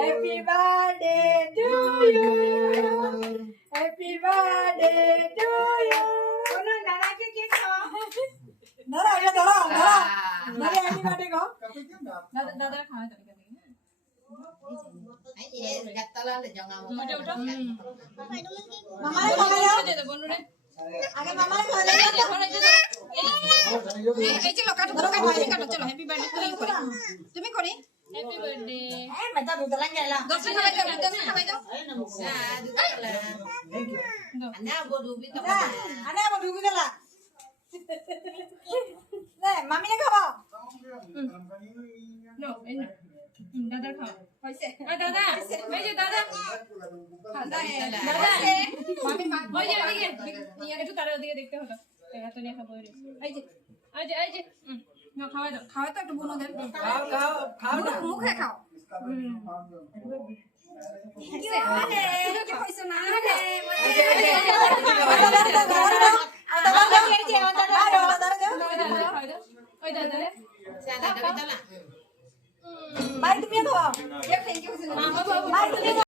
Happy birthday to you. Happy birthday to you. बोलो दादा के केक खाओ। दादा ये दादा दादा दादा हैप्पी बर्थडे को। दादा दादा खाओ तो निकल गई। ये गत्ता ला ले जाऊंगा वो। मामा ने खा लिया। दे दो बोलू ने। आगे मामा ने खा लिया। এই যে লোকাটা কাটো চলো হ্যাপি বার্থডে তুমি করি তুমি করি হ্যাপি বার্থডে এ মেটা দুধ লাগে লা 10 খাওয়াই দাও Nah, duta lah. Ana bodu bi to. আরে আবার ঢুকে গেলা নে মামি নে খাবো নো এই না দাদা খাও হইছে দাদা এই যে দাদা দাদা মামি ওই যে ওদিকে একটু তার ওদিকে দেখতে হলো এত নিয়ে খাবো এই যে না খাওয়াই দাও খাওয়াই তো একটু বুনো দেন খাও মুখে খাও আরে কি কইছো না আরে ওই দাদা Sana dapat lah. বাইরে তুমি খাও থ্যাংক ইউ